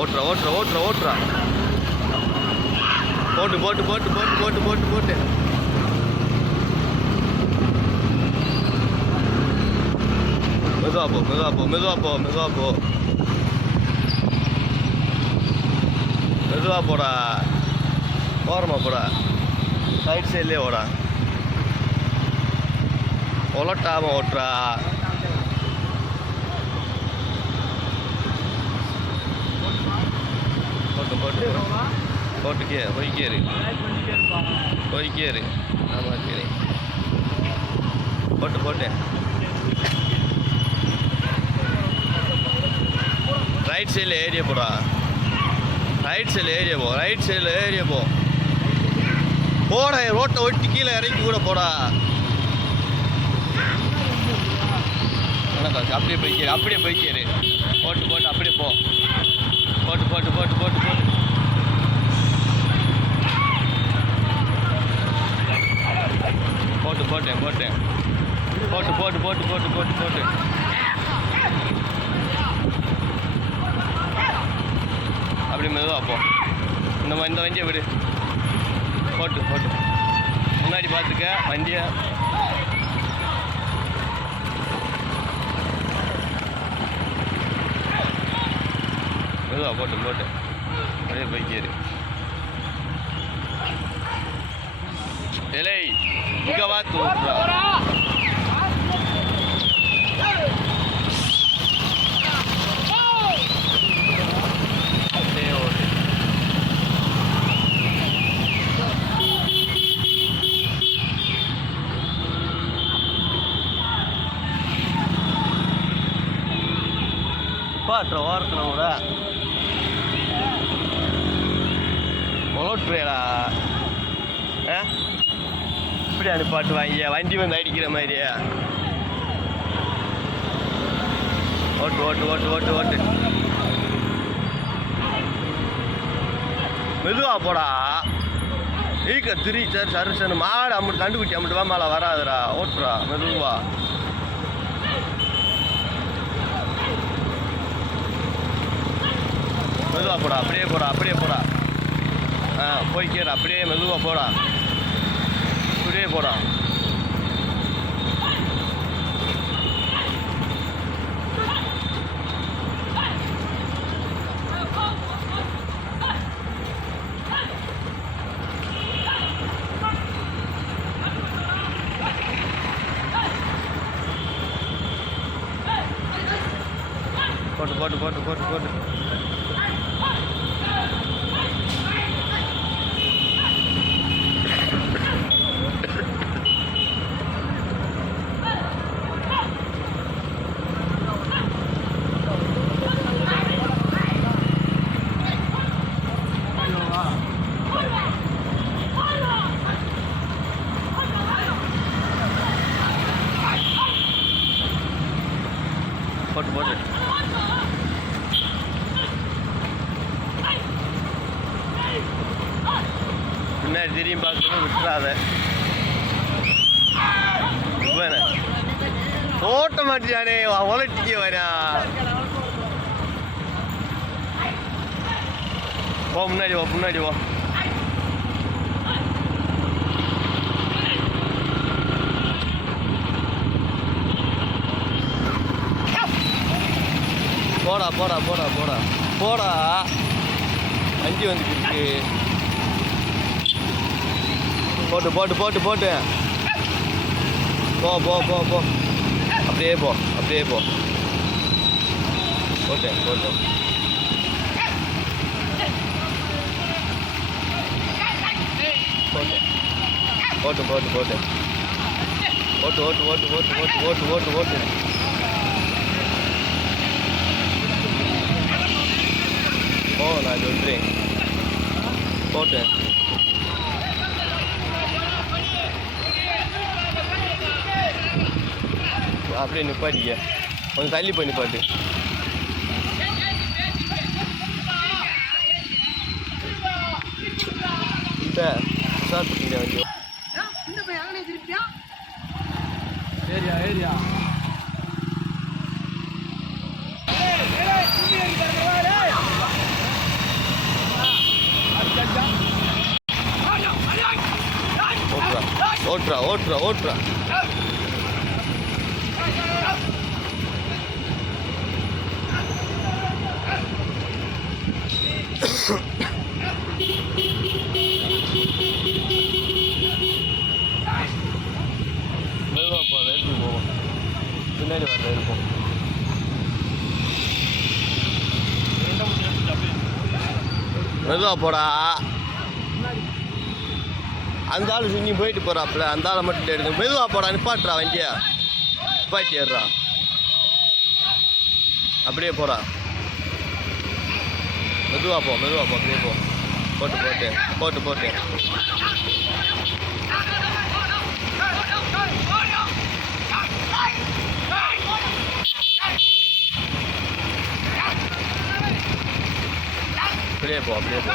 ஓட்டுறா ஓட்டுறா ஓட்டுறா ஓட்டுறா போட்டு போட்டு போட்டு போட்டு போட்டு போட்டு போட்டு மெதுவா போ மெதுவா போ மெதுவா போ மெதுவா போ மெதுவா போடா ஓரமா போடா ரைட் சைட்லேயே ஓடா ஒலட்டாம ஓட்டுறா போட்டு போட்டு போட்டுக்கே போய்க்கேரு போய்க்கேரு ஆமாம் சரி போட்டு போட்டு ரைட் சைடில் ஏரியா போடா ரைட் சைடில் ஏரியா போ ரைட் சைடில் ஏரியா போ போட ரோட்டை ஒட்டி கீழே இறக்கி கூட போடா அப்படியே போய்க்காரு அப்படியே போய்க்காரு போட்டு போட்டு அப்படியே போ போட்டு போட்டு போட்டு போட்டு போட்டு போட்டு போட்டேன் போட்டேன் போட்டு போட்டு போட்டு போட்டு போட்டு போட்டு அப்படி மெதுவாக போ இந்த வண்டியை விடு போட்டு போட்டு முன்னாடி பார்த்துக்க வண்டியை மெதுவாக போட்டு போட்டு அப்படியே போய்க்காரு இலை இங்கே வா தூக்குறா பாட்டுற ஓரத்தில் கூட மொளட்டுறேடா இப்படி அனுப்பாட்டு வாங்கிய வண்டி வந்து அடிக்கிற மாதிரியா ஓட்டு ஓட்டு ஓட்டு ஓட்டு ஓட்டு மெதுவா போடா ஈக்க திரி சரி சருசனு மாடு அம்மிட்டு கண்டுக்குட்டி அம்மிட்டு வா மேலே வராதுடா ஓட்டுறா மெதுவா மெதுவா போடா அப்படியே போடா அப்படியே போடா போய்க்கிறா அப்படியே மெதுவா போடா அப்படியே போடா போட்டு போட்டு போட்டு போட்டு போட்டு போட்டு போட்டு பின்னாடி திரும்பி பார்க்கணும் விட்டுறாத ஓட்ட மாட்டியானே உலட்டிக்க வரா போ முன்னாடி வா முன்னாடி வா போடா போடா போடா போடா போடா வண்டி வந்துருக்கு போட்டு போட்டு போட்டு போட்டு போ போ போ போ அப்படியே போ அப்படியே போ. போட்டேன் போட்டேன். போட்டு போட்டு போட்டு ஓட்டு ஓட்டு ஓட்டு ஓட்டு ஓட்டு ஓட்டு ஓட்டு ஓட்டு. ஓ நான் சொல்கிறேன் போட்டேன். அப்படியே நிப்பாட்டிக்க, கொஞ்சம் தள்ளி போய் நிப்பாட்டு. இப்போ சாப்பிட்டீங்க வந்து ஏரியா ஏரியா ஓட்டுறா ஓட்டுறா ஓட்டுறா. மெதுவாக போகிற எடுத்து போவோம், பின்னாடி வர இருக்கும். மெதுவாக போடா. அந்த ஆள் நீ போயிட்டு போகிறாப்புல, அந்த ஆளை மட்டும் எடுத்து மெதுவாக போடா. நிப்பாட்டுறா வண்டியா, நிப்பாட்டி ஏறுறா. அப்படியே போடா, மெதுவாக போ மெதுவாக போ. அப்படியே போ. போட்டு போட்டு போட்டு போட்டு அப்படியே போ அப்படியே போ.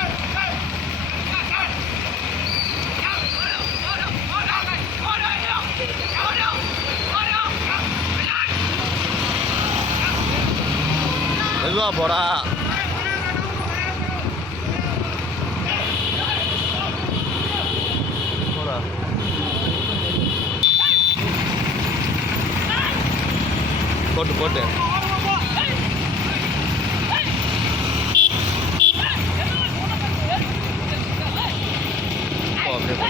மெதுவாக போடா. போடா போட்டு போட்டு போ அப்படியே போ.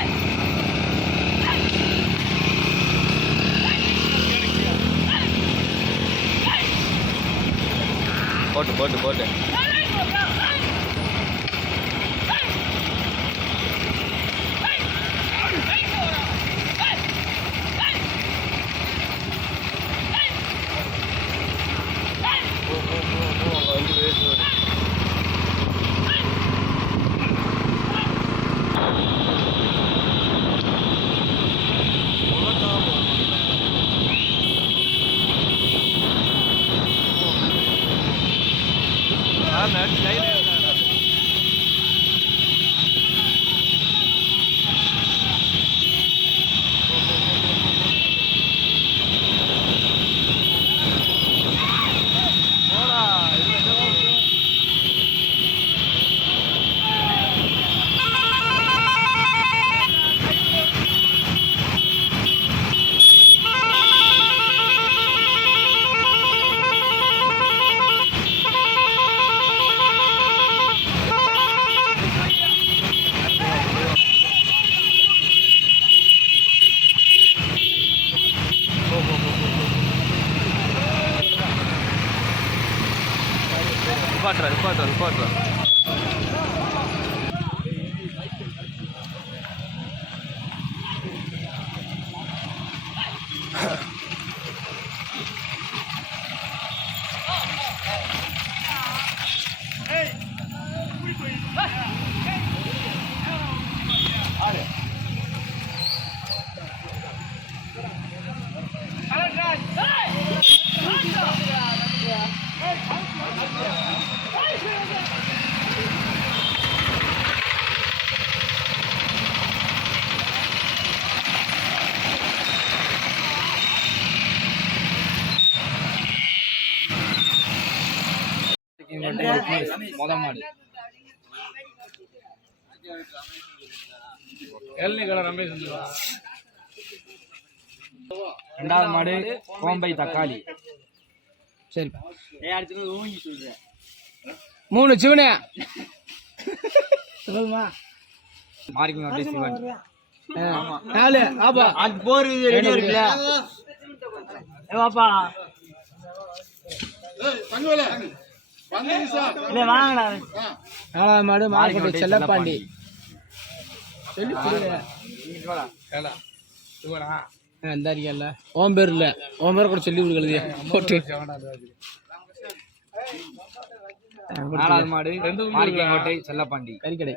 போட்டு போட்டு போட்டு நிப்பாட்டுறா நிப்பாட்டுறா நிப்பாட்டுறா. மொத மாடு ரெண்டாவது மாடு கோம்பை தக்காளி. சரி மூணு சிவனே மார்க்கிங் சிவன். நாலு ஆப்பா அது போர் ரெடியா இருக்குல்ல வாப்பா இல்ல வாங்கடா. நாலாவது மாடு மார்க்கெட் செல்லப்பாண்டி சொல்லி புரியல இந்த இருக்கல ஓம் பேர் இல்ல ஓம் பேர் கூட சொல்லி கொடுக்கலையே போட்டு 4வது மாடு மார்க்கெட் கோட்டை செல்லப்பாண்டி கறிக்கடை